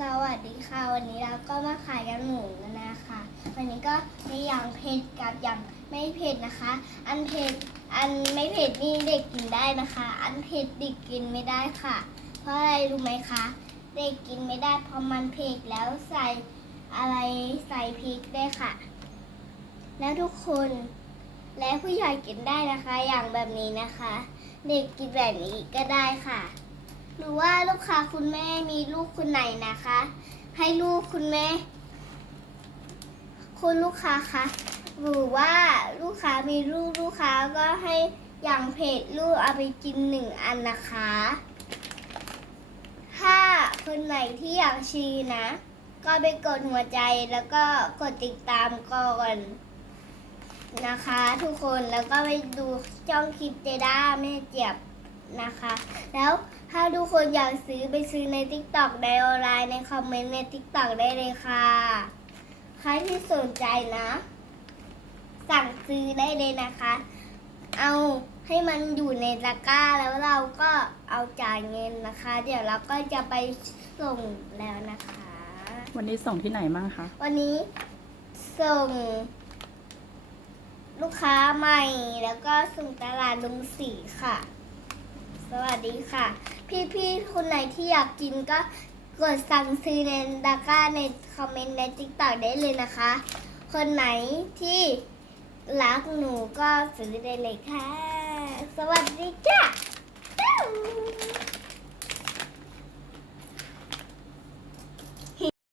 สวัสดีค่ะ วันนี้เราก็มาขายกันหมูกันนะคะ วันนี้ก็มีอย่างเผ็ดกับอย่างไม่เผ็ดนะคะ อันเผ็ดอันไม่เผ็ดนี่เด็กกินได้นะคะ อันเผ็ดเด็กกินไม่ได้ค่ะ เพราะอะไรรู้ไหมคะ เด็กกินไม่ได้เพราะมันเผ็ดแล้วใส่อะไรใส่พริกได้ค่ะ แล้วทุกคนและผู้ใหญ่กินได้นะคะ อย่างแบบนี้นะคะ เด็กกินแบบนี้ก็ได้ค่ะ หรือว่าลูกค้าคุณแม่มีลูกคนไหนนะคะ ให้ลูกคุณแม่ คุณลูกค้าคะหรือว่าลูกค้ามีลูกลูกค้าก็ให้อย่างเพจลูกเอาไปกินหนึ่งอันนะคะ ถ้าคนไหนที่อยากชีนะ ก็ไปกดหัวใจแล้วก็กดติดตามก่อนนะคะ ทุกคนแล้วก็ไปดูช่องคลิปเจด้าแม่เจี๊ยบ นะคะ แล้วถ้าทุกคนอยากซื้อไปซื้อใน t ิ k t o k ในออนไลน์ในคอมเมนต์ใน t ิ k t o k ได้เลยค่ะ ใครที่สนใจนะ สั่งซื้อได้เลยนะคะ เอาให้มันอยู่ในตะกร้าแล้วเราก็เอาจ่ายเงินนะคะ เดี๋ยวเราก็จะไปส่งแล้วนะคะ วันนี้ส่งที่ไหนบ้างคะ วันนี้ส่ง ลูกค้าใหม่แล้วก็ส่งตลาดลุงสีค่ะส วัสดีค่ะ พี่ๆคนไหนที่อยากกินก็กดสั่งซื้อในดาก้าในคอมเมนต์ในติ๊กต็อกได้เลยนะคะ คนไหนที่รักหนูก็ซื้อได้เลยค่ะ สวัสดีจ้า